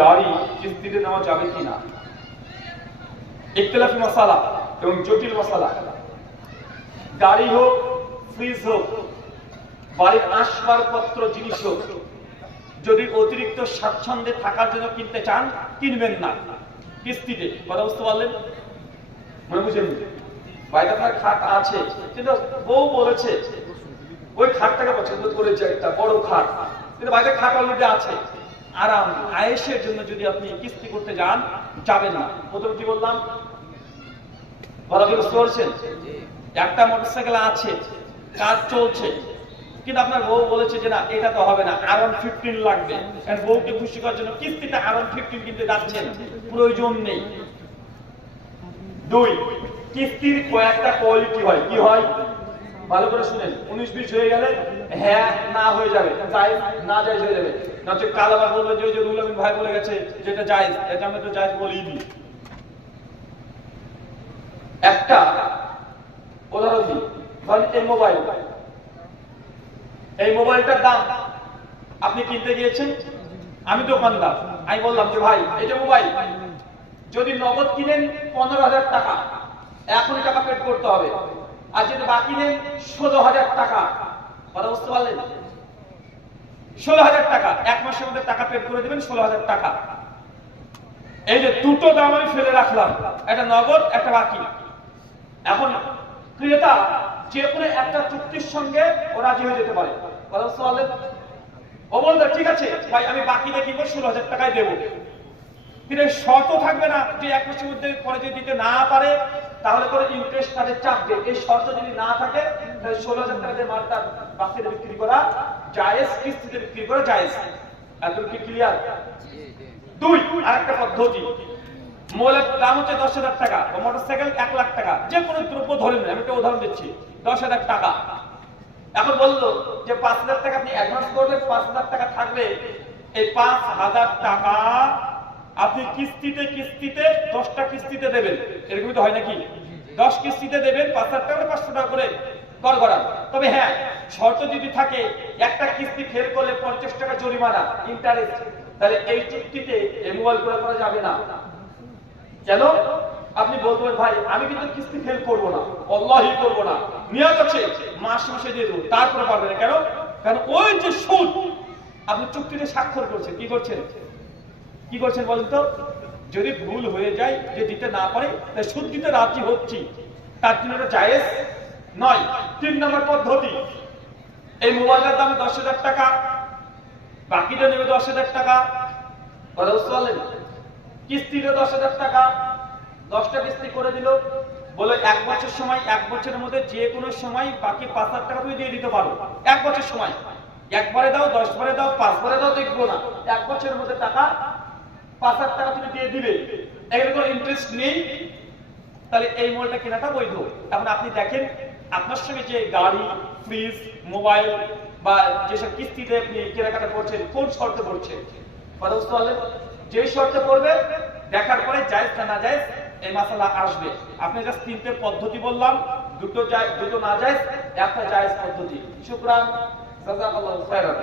গাড়ি কিস্তিতে নেওয়া যাবে কিনা, ইখতিলাফি মাসালা এবং জটিল মাসালা। গাড়ি হোক, ফ্রিজ হোক, বাড়ির আসবাবপত্র জিনিস হোক, যদি অতিরিক্ত স্বাচ্ছন্দ্যে থাকার জন্য কিনতে চান কিনবেন না কিস্তিতে। কথা বুঝতে পারলেন? মনে বুঝেন? বাড়িতে আপনার খাট আছে, কিন্তু বউ বলেছে ওই খাটটাকে পছন্দ করেছে, একটা বড় খাট, কিন্তু বাড়িতে খাট অলরেডি আছে। আরাম আয়েশের জন্য যদি আপনি কিস্তি করতে যান যাবেন না। প্রথম কি বললাম? একটা মোটরসাইকেল আছে, কাজ চলছে, কিন্তু আপনার বউ বলেছে যে না এটা তো হবে না, R115 লাগবে। বউকে খুশি করার জন্য কিস্তিতে R115 কিনতে যাচ্ছেন, প্রয়োজন নেই। দুই, কিস্তির কয়েকটা কোয়ালিটি হয়। কি হয়? ভালো করে শুনেন। 19-20 হয়ে গেলে হ্যাঁ না হয়ে যাবে, জায়েজ না জায়েজ হয়ে যাবে। না হচ্ছে কাল আবার বলবে যে ওই যে রুহুল আমিন ভাই বলে গেছে যেটা জায়েজ, এটা আমি তো জায়েজ বলিনি। একটা উদাহরণ দিই, ধরেন এই মোবাইলটার দাম আপনি কিনতে গিয়েছেন, আমি দোকানদার, আমি বললাম যে ভাই এই যে মোবাইল যদি নগদ কিনেন 15,000 টাকা, এখনই টাকা পেড করতে হবে, আর যদি বাকি নেন 16,000 টাকা। কথা বুঝতে পারলেন? 16,000 টাকা, এক মাসের মধ্যে টাকা পেড করে দেবেন 16,000 টাকা। এই যে দুটো দাম আমি ফেলে রাখলাম, একটা নগদ একটা বাকি। এখন ক্রেতা যে কোনো একটা চুক্তির সঙ্গে ও রাজি হয়ে যেতে পারে। কথা বুঝতে পারলেন? ও বলবে ঠিক আছে ভাই আমি বাকি দিয়ে কিনবো, 16,000 টাকায় দেবো, কিন্তু শর্ত থাকবে না যে এক মাসের মধ্যে পরে যদি দিতে না পারে তাহলে করে ইন্টারেস্ট তাদের চাপবে। এই শর্ত যদি না থাকে তাহলে 16,000 টাকা দিয়ে মালটা বাকিতে বিক্রি করা জায়েজ, কিস্তিতে বিক্রি করা জায়েজ। এতটুকু কি ক্লিয়ার? দুই, আরেকটা পদ্ধতি, মোবাইলের দাম হচ্ছে 10,000 টাকা, মোটরসাইকেল 1 লাখ টাকা, যে কোনো দ্রব্য ধরেন, আমি একটা উদাহরণ দিচ্ছি, 10,000 টাকা। এখন বললো যে 5,000 টাকা আপনি অ্যাডভান্স করবেন, 5,000 টাকা থাকবে, এই 5,000 টাকা আপনি কিস্তিতে 10টা কিস্তিতে দেবেন। এরকমই তো হয় নাকি? 10 কিস্তিতে দেবেন, 5,000 টাকা 500 টাকা করে কর করা। তবে হ্যাঁ, শর্ত যদি থাকে একটা কিস্তি ফেল করলে 50 টাকা জরিমানা, ইন্টারেস্ট, তাহলে এই চুক্তিতে এই মোবাইল ক্রয় করা যাবে না। কেন? আপনি বলবেন ভাই আমি কিন্তু কিস্তি ফেল করব না, আল্লাহই করব না, নিয়ত আছে মাসে দিয়ে দেবো, তারপরে পারবেন না। কেন? কারণ ওই যে সুদ আপনি চুক্তিতে স্বাক্ষর করছেন, কি করছেন বলেন তো? যদি ভুল হয়ে যায় যে দিতে না পারে তাই সুদ দিতে রাজি হচ্ছি, তার জন্য এটা জায়েজ নয়। 3 নম্বর পদ্ধতি, এই মোবাইলের দাম 10,000 টাকা, বাকিটা নেবে 10,000 টাকা, কিস্তিতে 10,000 টাকা, 10টা কিস্তি করে দিল, বলে 1 বছর সময়, 1 বছরের মধ্যে যে কোনো সময় বাকি 5,000 টাকা তুমি দিয়ে দিতে পারো। 1 বছর সময়, একবারে দাও, 10 বারে দাও, 5 বারে দাও, দেখবো না, 1 বছরের মধ্যে টাকা 5,000 টাকা তুমি দিয়ে দিবে, এখানে কোনো ইন্টারেস্ট নেই, তাহলে এই মোবাইলটা কেনাটা বৈধ। এখন আপনি দেখেন আপনার সঙ্গে যে গাড়ি, ফ্রিজ, মোবাইল বা যেসব কিস্তিতে আপনি কেনাকাটা করছেন কোন শর্তে পড়ছে। কথা বুঝতে পারলেন? যে শর্তে পড়বে দেখার পরে জায়েজ না জায়েজ এই মাসালা আসবে। আপনি জাস্ট 3টে পদ্ধতি বললাম, দুটো না জায়েজ, একটা জায়েজ পদ্ধতি। শুকরান, জাযাকাল্লাহু খাইরান।